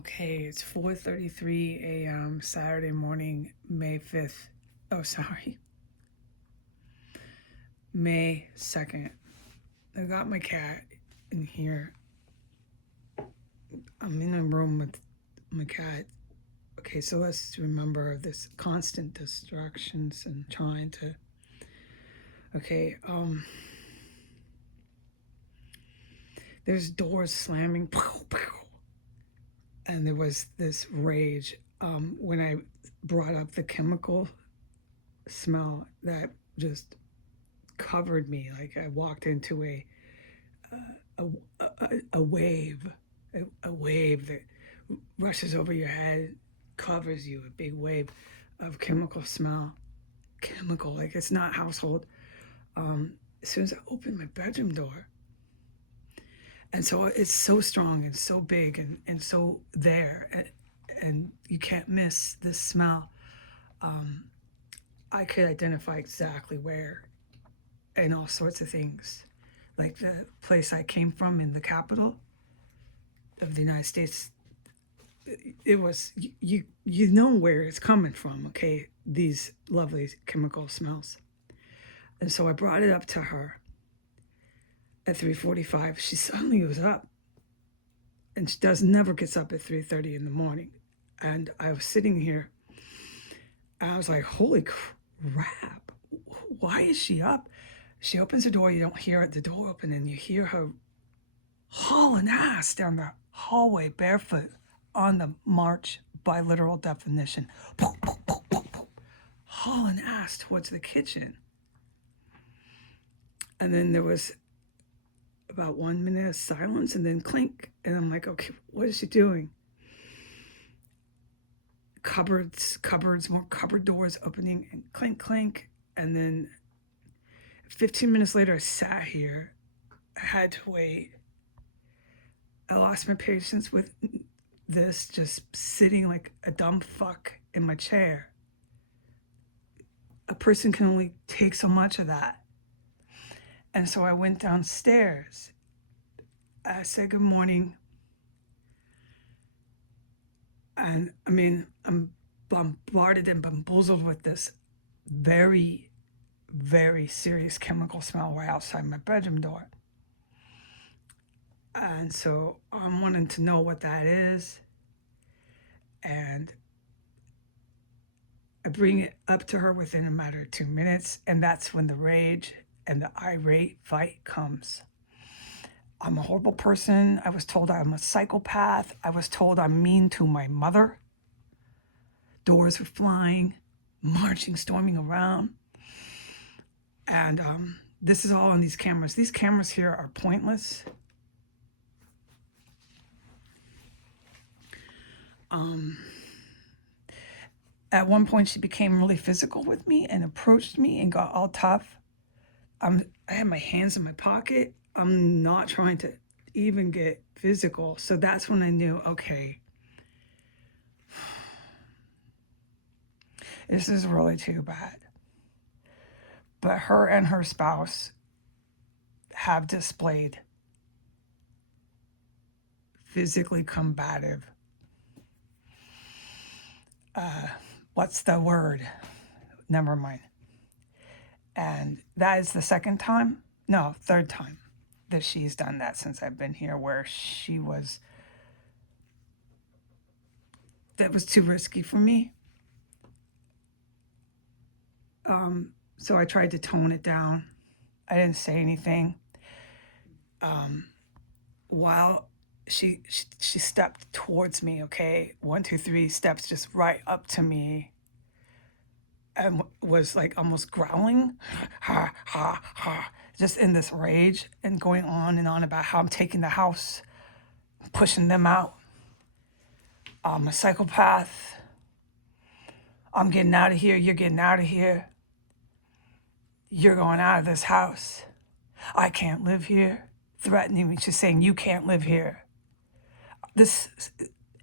Okay, it's 4:33 a.m. Saturday morning, May 5th. Oh, sorry. May 2nd. I got my cat in here. I'm in a room with my cat. Okay, so let's remember this constant distractions and trying to. Okay, there's doors slamming. And there was this rage when I brought up the chemical smell that just covered me. Like I walked into a wave, a wave that rushes over your head, covers you, a big wave of chemical smell. Chemical, like it's not household. As soon as I opened my bedroom door, and so it's so strong and so big and so there, and you can't miss this smell. I could identify exactly where and all sorts of things. Like the place I came from in the capital of the United States, it was you know where it's coming from. Okay, these lovely chemical smells, and so I brought it up to her at 3:45. She suddenly was up, and she never gets up at 3:30 in the morning. And I was sitting here, and I was like, "Holy crap! Why is she up?" She opens the door. You don't hear the door open, and you hear her hauling ass down the hallway barefoot on the march by literal definition. Hauling ass towards the kitchen. And then there was about 1 minute of silence and then clink. And I'm like, okay, what is she doing? Cupboards, more cupboard doors opening and clink, clink. And then 15 minutes later, I sat here. I had to wait. I lost my patience with this, just sitting like a dumb fuck in my chair. A person can only take so much of that. And so I went downstairs. I said good morning. And I mean, I'm bombarded and bamboozled with this very, very serious chemical smell right outside my bedroom door. And so I'm wanting to know what that is. And I bring it up to her within a matter of 2 minutes. And that's when the rage and the irate fight comes. I'm a horrible person. I was told I'm a psychopath. I was told I'm mean to my mother. Doors were flying, marching, storming around. And this is all on these cameras. These cameras here are pointless. At one point, she became really physical with me and approached me and got all tough. I had my hands in my pocket. I'm not trying to even get physical. So that's when I knew, okay, this is really too bad. But her and her spouse have displayed physically combative. What's the word? Never mind. And that is the second time? No, third time that she's done that since I've been here, where that was too risky for me. So I tried to tone it down. I didn't say anything. While she stepped towards me, okay, 1, 2, 3 steps just right up to me, and was like almost growling, ha ha ha, just in this rage and going on and on about how I'm taking the house, pushing them out. I'm a psychopath. I'm getting out of here. You're getting out of here. You're going out of this house. I can't live here. Threatening me. She's saying, you can't live here.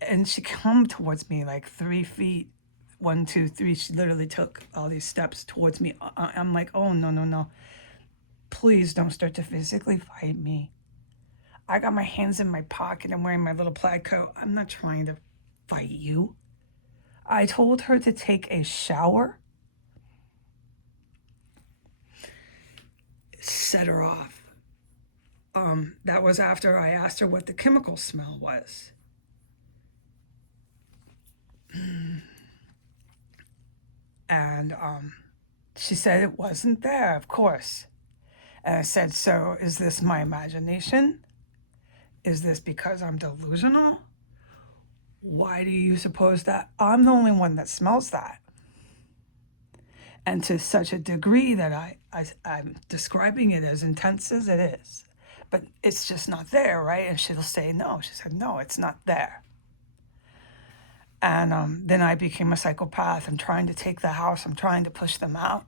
And she come towards me like 3 feet. 1, 2, 3. She literally took all these steps towards me. I'm like, oh, no, no, no. Please don't start to physically fight me. I got my hands in my pocket. I'm wearing my little plaid coat. I'm not trying to fight you. I told her to take a shower, set her off. That was after I asked her what the chemical smell was. And she said it wasn't there, of course. And I said, so is this my imagination? Is this because I'm delusional? Why do you suppose that I'm the only one that smells that? And to such a degree that I'm describing it as intense as it is. But it's just not there, right? And she'll say no. She said, no, it's not there. And then I became a psychopath. I'm trying to take the house. I'm trying to push them out.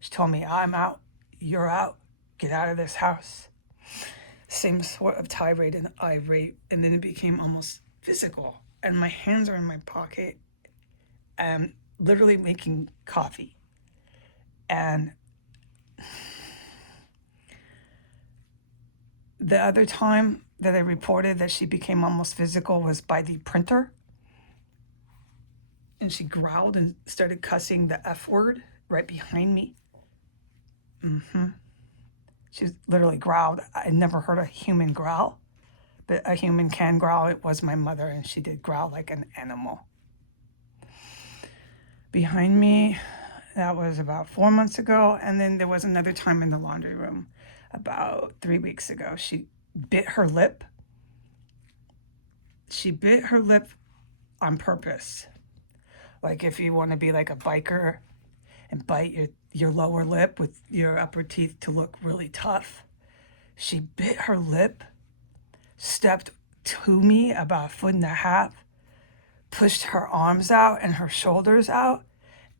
She told me, I'm out. You're out. Get out of this house. Same sort of tirade and irate. And then it became almost physical. And my hands are in my pocket and literally making coffee. And the other time that I reported that she became almost physical was by the printer. And she growled and started cussing the F word right behind me. She literally growled. I never heard a human growl, but a human can growl. It was my mother, and she did growl like an animal. Behind me, that was about 4 months ago. And then there was another time in the laundry room about 3 weeks ago. She bit her lip. She bit her lip on purpose. Like if you want to be like a biker and bite your lower lip with your upper teeth to look really tough. She bit her lip, stepped to me about 1.5 feet, pushed her arms out and her shoulders out,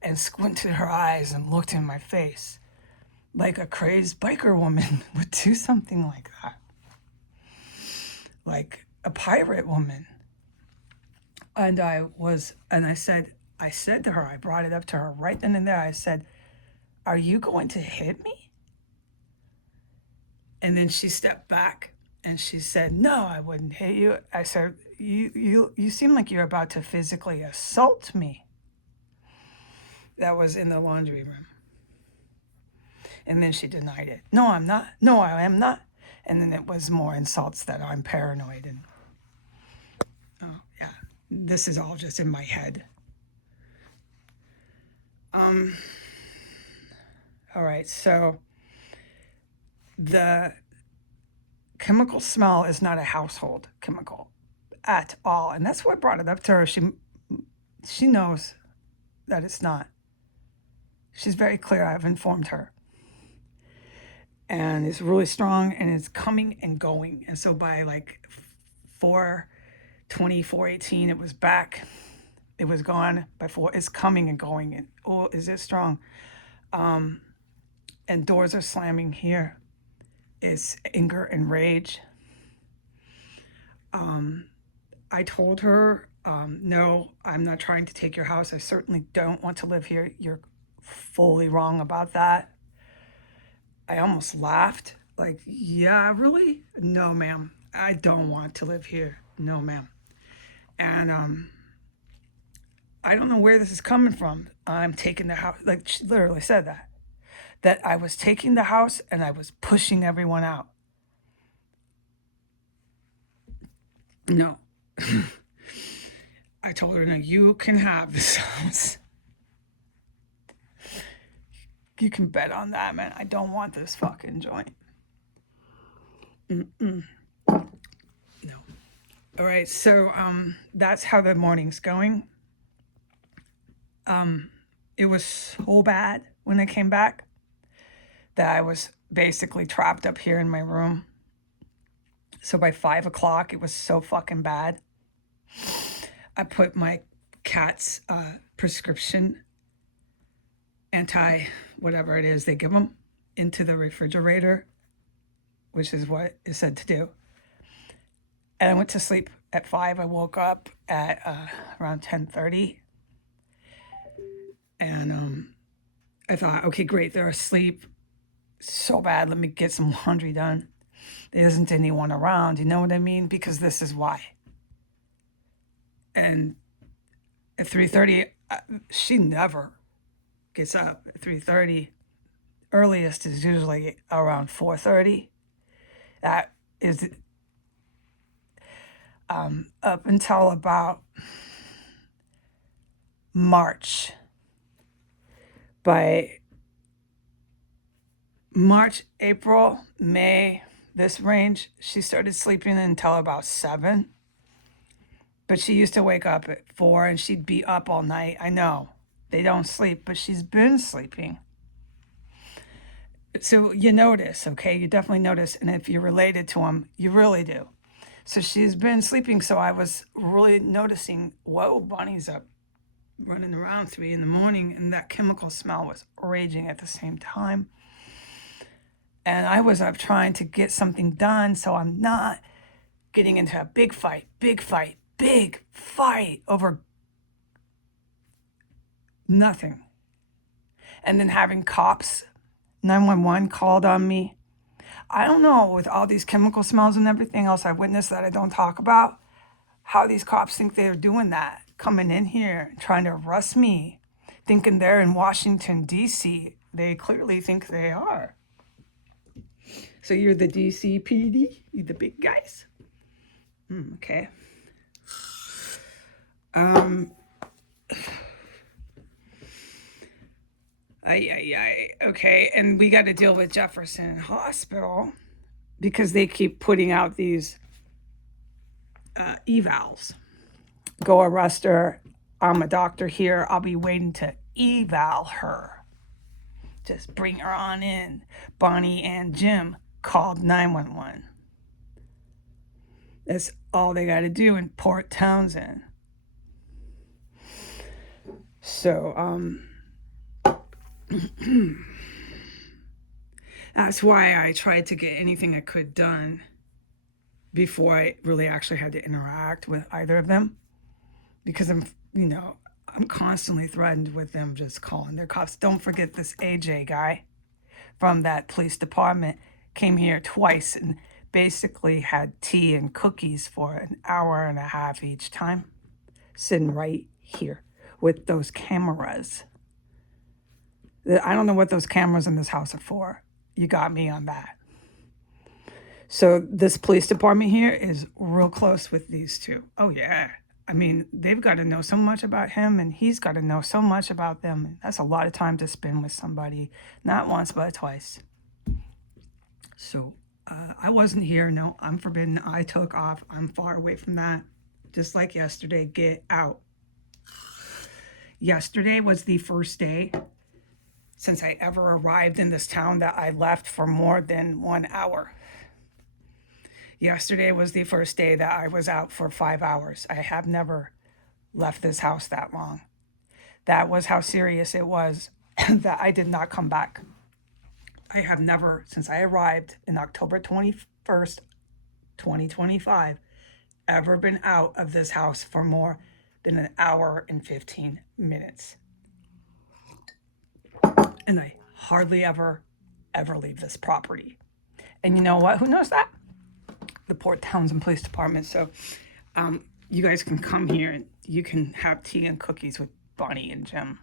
and squinted her eyes and looked in my face like a crazed biker woman would do something like that. Like a pirate woman. And I said to her, I brought it up to her right then and there. I said, are you going to hit me? And then she stepped back and she said, no, I wouldn't hit you. I said, you seem like you're about to physically assault me. That was in the laundry room. And then she denied it. No, I'm not. No, I am not. And then it was more insults that I'm paranoid. And oh, yeah, this is all just in my head. All right, so the chemical smell is not a household chemical at all. And that's what brought it up to her. She knows that it's not. She's very clear. I've informed her. And it's really strong and it's coming and going. And so by like 4/20, 4/18, it was back. It was gone. By 4, it's coming and going. And oh, is it strong? And doors are slamming here. It's anger and rage. I told her, no, I'm not trying to take your house. I certainly don't want to live here. You're fully wrong about that. I almost laughed. Like, yeah, really? No, ma'am. I don't want to live here. No, ma'am. And I don't know where this is coming from. I'm taking the house. Like, she literally said that. That I was taking the house and I was pushing everyone out. No. I told her, no, you can have this house. You can bet on that, man. I don't want this fucking joint. No. All right, so that's how the morning's going. It was so bad when I came back that I was basically trapped up here in my room. So by 5 o'clock, it was so fucking bad. I put my cat's prescription whatever it is they give them into the refrigerator, which is what is said to do. And I went to sleep at 5. I woke up at around 10:30. And I thought, okay, great, they're asleep. So bad, let me get some laundry done. There isn't anyone around, you know what I mean? Because this is why. And at 3:30. She never gets up at 3:30. Earliest is usually around 4:30. That is up until about March. By March, April, May, this range, she started sleeping until about 7. But she used to wake up at 4 and she'd be up all night. I know they don't sleep, but she's been sleeping. So you notice, okay? You definitely notice. And if you're related to them, you really do. So she's been sleeping. So I was really noticing, whoa, Bonnie's up running around 3 in the morning. And that chemical smell was raging at the same time. And I was up trying to get something done. So I'm not getting into a big fight over nothing. And then having cops, 911 called on me. I don't know, with all these chemical smells and everything else I witnessed that I don't talk about, how these cops think they're doing that, coming in here, trying to arrest me, thinking they're in Washington, D.C. They clearly think they are. So you're the D.C. PD? You the big guys? Okay. Okay, and we got to deal with Jefferson Hospital because they keep putting out these evals. Go arrest her. I'm a doctor here. I'll be waiting to eval her. Just bring her on in. Bonnie and Jim called 911. That's all they got to do in Port Townsend. So, that's why I tried to get anything I could done before I really actually had to interact with either of them, because I'm constantly threatened with them just calling their cops. Don't forget this AJ guy from that police department came here twice and basically had tea and cookies for an hour and a half each time, sitting right here with those cameras. I don't know what those cameras in this house are for. You got me on that. So this police department here is real close with these two. Oh, yeah. I mean, they've got to know so much about him, and he's got to know so much about them. That's a lot of time to spend with somebody, not once, but twice. So I wasn't here. No, I'm forbidden. I took off. I'm far away from that. Just like yesterday, get out. Yesterday was the first day since I ever arrived in this town that I left for more than 1 hour. Yesterday was the first day that I was out for 5 hours. I have never left this house that long. That was how serious it was that I did not come back. I have never, since I arrived in October 21st, 2025, ever been out of this house for more than an hour and 15 minutes. And I hardly ever leave this property. And you know what? Who knows that? The Port Townsend Police Department. So you guys can come here and you can have tea and cookies with Bonnie and Jim.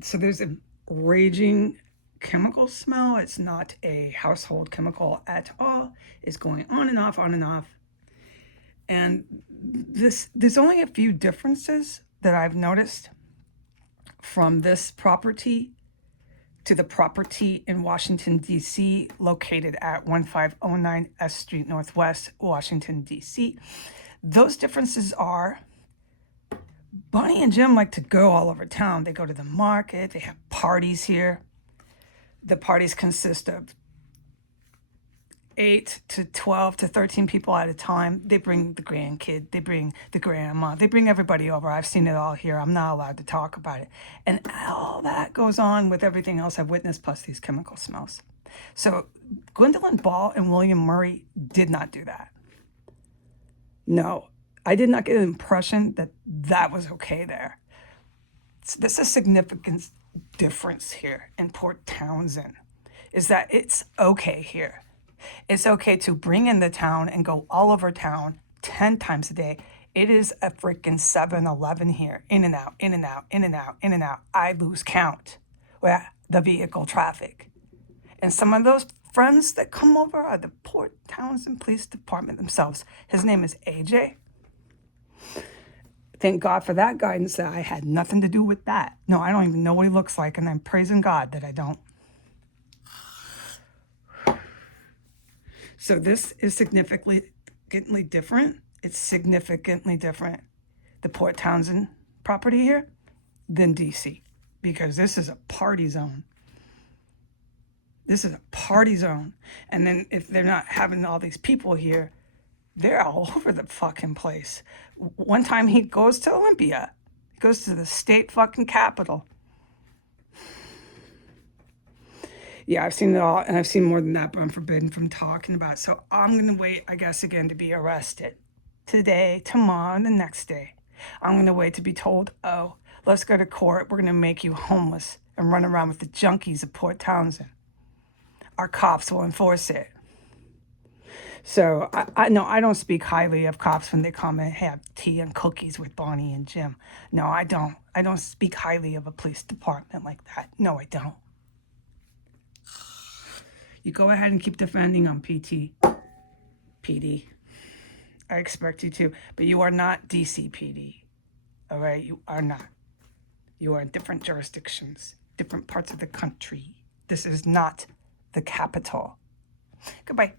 So there's a raging chemical smell. It's not a household chemical at all. It's going on and off, on and off. And there's only a few differences that I've noticed from this property to the property in Washington, D.C., located at 1509 S Street Northwest, Washington, D.C. Those differences are Bonnie and Jim like to go all over town. They go to the market. They have parties here. The parties consist of 8 to 12 to 13 people at a time. They bring the grandkid, they bring the grandma, they bring everybody over. I've seen it all here. I'm not allowed to talk about it. And all that goes on with everything else I've witnessed, plus these chemical smells. So Gwendolyn Ball and William Murray did not do that. No, I did not get an impression that that was okay there. This is a significant difference here in Port Townsend, is that it's okay here. It's okay to bring in the town and go all over town 10 times a day It is a freaking 7-Eleven here. In and out, in and out, in and out, in and out. I lose count with the vehicle traffic. And some of those friends that come over are the Port Townsend Police Department themselves. His name is AJ. Thank God for that guidance that I had nothing to do with that. No, I don't even know what he looks like, and I'm praising God that I don't. So this is significantly different. It's significantly different, the Port Townsend property here, than DC, because this is a party zone. This is a party zone. And then if they're not having all these people here, they're all over the fucking place. One time he goes to Olympia. He goes to the state fucking capital. Yeah, I've seen it all, and I've seen more than that, but I'm forbidden from talking about it. So I'm going to wait, I guess, again, to be arrested. Today, tomorrow, and the next day. I'm going to wait to be told, oh, let's go to court. We're going to make you homeless and run around with the junkies of Port Townsend. Our cops will enforce it. So I no, I don't speak highly of cops when they come and have tea and cookies with Bonnie and Jim. No, I don't. I don't speak highly of a police department like that. No, I don't. You go ahead and keep defending them, PD. I expect you to, but you are not DCPD. All right, you are not. You are in different jurisdictions, different parts of the country. This is not the capital. Goodbye.